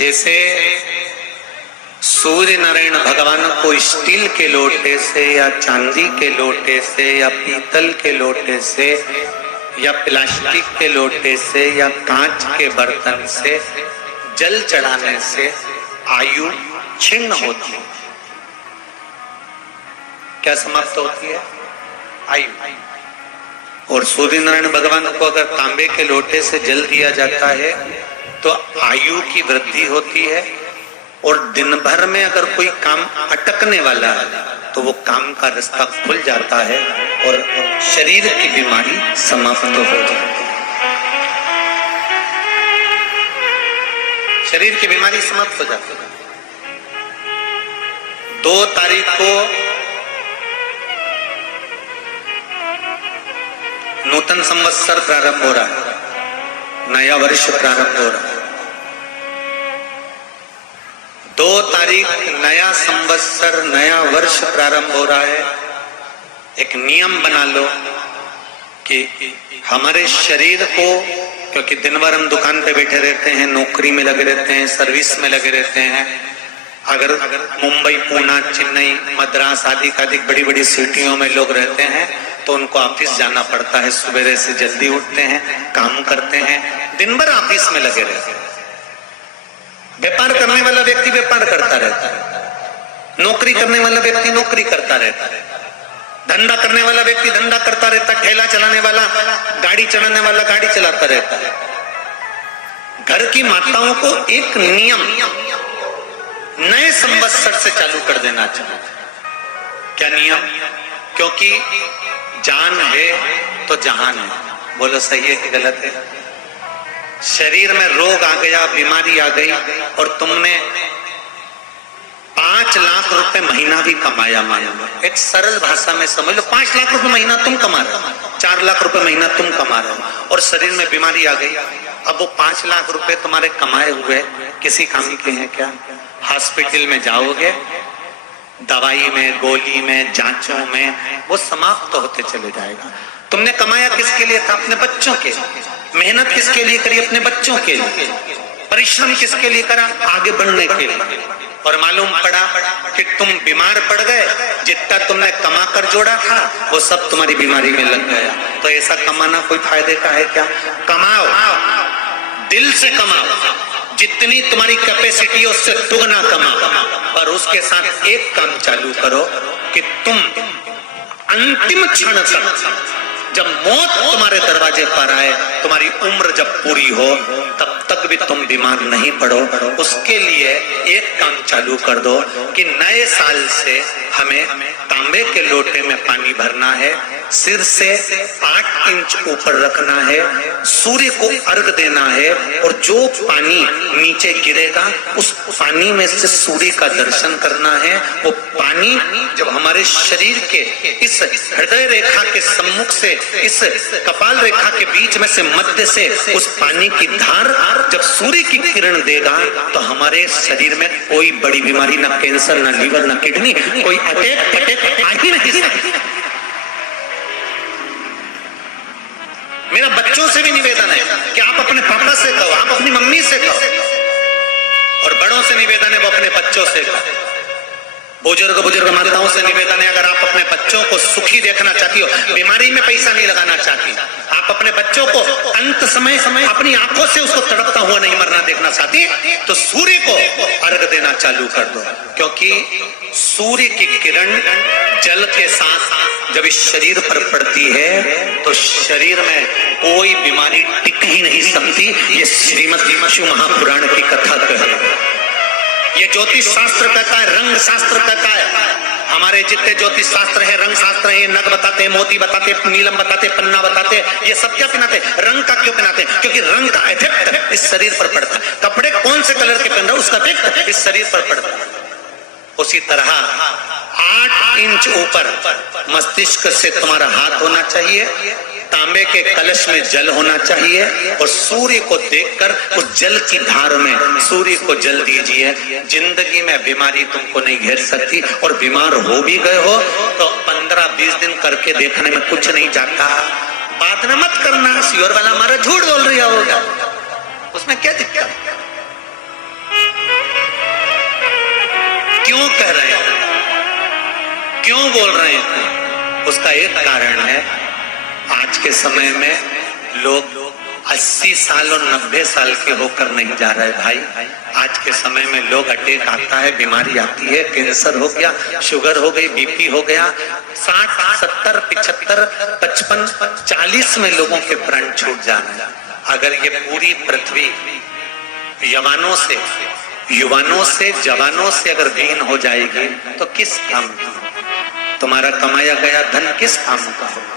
जैसे सूर्य नारायण भगवान को स्टील के लोटे से या चांदी के लोटे से या पीतल के लोटे से या प्लास्टिक के लोटे से या कांच के बर्तन से जल चढ़ाने से आयु क्षीण होती है। क्या समाप्त होती है? आयु। और सूर्य नारायण भगवान को अगर तांबे के लोटे से जल दिया जाता है तो आयु की वृद्धि होती है, और दिन भर में अगर कोई काम अटकने वाला है तो वो काम का रास्ता खुल जाता है और शरीर की बीमारी समाप्त हो जाती है। शरीर की बीमारी समाप्त हो जाती है। 2 तारीख को नूतन संवत्सर प्रारंभ हो रहा है, नया वर्ष प्रारंभ हो रहा है। 2 तारीख नया संवत्सर नया वर्ष प्रारंभ हो रहा है। एक नियम बना लो कि हमारे शरीर को, क्योंकि दिन भर हम दुकान पे बैठे रहते हैं, नौकरी में लगे रहते हैं, सर्विस में लगे रहते हैं। अगर मुंबई, पुणे, चेन्नई, मद्रास आदि बड़ी बड़ी सिटियों में लोग रहते हैं तो उनको ऑफिस जाना पड़ता है। सवेरे से जल्दी उठते हैं, काम करते हैं, दिन भर ऑफिस में लगे रहते हैं। व्यापार करने वाला व्यक्ति व्यापार करता रहता है, नौकरी करने वाला व्यक्ति नौकरी करता रहता है, धंधा करने वाला व्यक्ति धंधा करता रहता है, ठेला चलाने वाला, गाड़ी चलाने वाला गाड़ी चलाता रहता है। घर की माताओं को एक नियम नए संवत्सर से चालू कर देना चाहिए। क्या नियम? क्योंकि जान है तो जहान है। बोलो सही है कि गलत है? शरीर में रोग आ गया, बीमारी आ गई और तुमने 5 लाख रुपए महीना भी कमाया, मानो एक सरल भाषा में समझ लो, 5 लाख रुपए महीना तुम कमा रहे हो, 4 लाख रुपए महीना तुम कमा रहे हो, और शरीर में बीमारी आ गई। अब वो 5 लाख रुपए तुम्हारे कमाए हुए किसी काम के हैं क्या? हॉस्पिटल में जाओगे, दवाई में, गोली में, जांचों में वो समाप्त होते चले जाएगा। तुमने कमाया किसके लिए था? अपने बच्चों के। मेहनत किसके लिए करी? अपने बच्चों के लिए। परिश्रम किसके लिए करा? आगे बढ़ने के लिए। और मालूम पड़ा कि तुम बीमार पड़ गए, जितना तुमने कमा कर जोड़ा था वो सब तुम्हारी बीमारी में लग गया। तो ऐसा कमाना कोई फायदे का है क्या? कमाओ, दिल से कमाओ, जितनी तुम्हारी कैपेसिटी है उससे दुगना कमाओ। पर उसके साथ एक काम चालू करो कि तुम अंतिम क्षण तक, जब मौत तुम्हारे दरवाजे पर आए, तुम्हारी उम्र जब पूरी हो, तब तक भी तुम बीमार नहीं पड़ो। उसके लिए एक काम चालू कर दो कि नए साल से हमें तांबे के लोटे में पानी भरना है, सिर से 8 इंच ऊपर रखना है, सूर्य को अर्घ देना है, और जो पानी नीचे गिरेगा उस पानी में से सूर्य का दर्शन करना है। वो पानी जब हमारे शरीर के इस हृदय रेखा के सम्मुख से, इस कपाल रेखा के बीच में से, मध्य से उस पानी की धार जब सूर्य की किरण देगा तो हमारे शरीर में कोई बड़ी बीमारी, ना कैंसर, ना लीवर, ना किडनी, कोई अटैक आ ही नहीं सकती। मेरा बच्चों से भी निवेदन है कि आप अपने पापा से कहो, आप अपनी मम्मी से कहो, और बड़ों से निवेदन है वो अपने बच्चों से कहो। बुजुर्ग माताओं से निवेदन है, अगर आप अपने बच्चों को सुखी देखना चाहती हो, बीमारी में पैसा नहीं लगाना चाहती, आप अपने बच्चों को अंत समय अपनी आंखों से उसको तड़पता हुआ नहीं मरना देखना चाहती, तो सूर्य को अर्घ देना चालू कर दो। क्योंकि सूर्य की किरण जल के साथ जब इस शरीर पर पड़ती है तो शरीर में कोई बीमारी टिक ही नहीं सकती। ये श्रीमद् शिव महापुराण की कथा है। ये ज्योतिष शास्त्र कहता है, रंग शास्त्र कहता है। हमारे जितने ज्योतिष शास्त्र है, रंग शास्त्र है, नग बताते, मोती बताते, नीलम बताते, पन्ना बताते, ये सब क्या पहनाते? रंग का क्यों पहनाते? क्योंकि रंग का इफेक्ट इस शरीर पर पड़ता है। कपड़े कौन से कलर के पहन रहे हो उसका इफेक्ट इस शरीर पर पड़ता है। उसी तरह 8 इंच ऊपर मस्तिष्क से तुम्हारा हाथ होना चाहिए, तांबे के कलश में जल होना चाहिए, और सूर्य को देखकर उस जल की धार में सूर्य को जल दीजिए। जिंदगी में बीमारी तुमको नहीं घेर सकती, और बीमार हो भी गए हो तो 15-20 दिन करके देखने में कुछ नहीं जाता। बात न मत करना, श्योर वाला हमारा झूठ बोल रहा होगा, उसमें क्या दिक्कत? क्यों कह रहे हैं, क्यों बोल रहे हैं? उसका एक कारण है, आज के समय में लोग 80 साल और 90 साल के होकर नहीं जा रहे भाई। आज के समय में लोग अटैक आता है, बीमारी आती है, कैंसर हो गया, शुगर हो गई, बीपी हो गया, 60, 70, 75, 55, 40 में लोगों के प्राण छूट जा रहे हैं। अगर ये पूरी पृथ्वी युवानों से जवानों से अगर विहीन हो जाएगी तो किस काम की? तुम्हारा कमाया गया धन किस काम का होगा?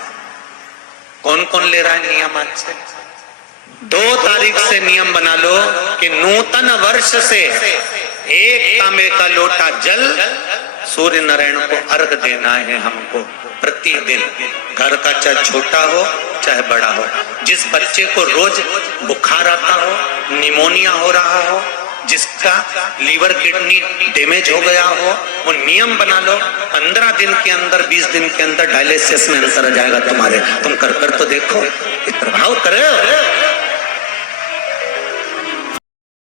कौन कौन ले रहा है नियम? आज से 2 तारीख से नियम बना लो कि नूतन वर्ष से 1 तांबे का लोटा जल सूर्य नारायण को अर्घ देना है हमको प्रतिदिन। घर का चाहे छोटा हो चाहे बड़ा हो, जिस बच्चे को रोज बुखार आता हो, निमोनिया हो रहा हो, जिसका लीवर किडनी डैमेज हो गया हो, वो नियम बना लो 15 दिन के अंदर 20 दिन के अंदर डायलिसिस में अंतर आ जाएगा तुम्हारे। तुम कर तो देखो, प्रभाव करे।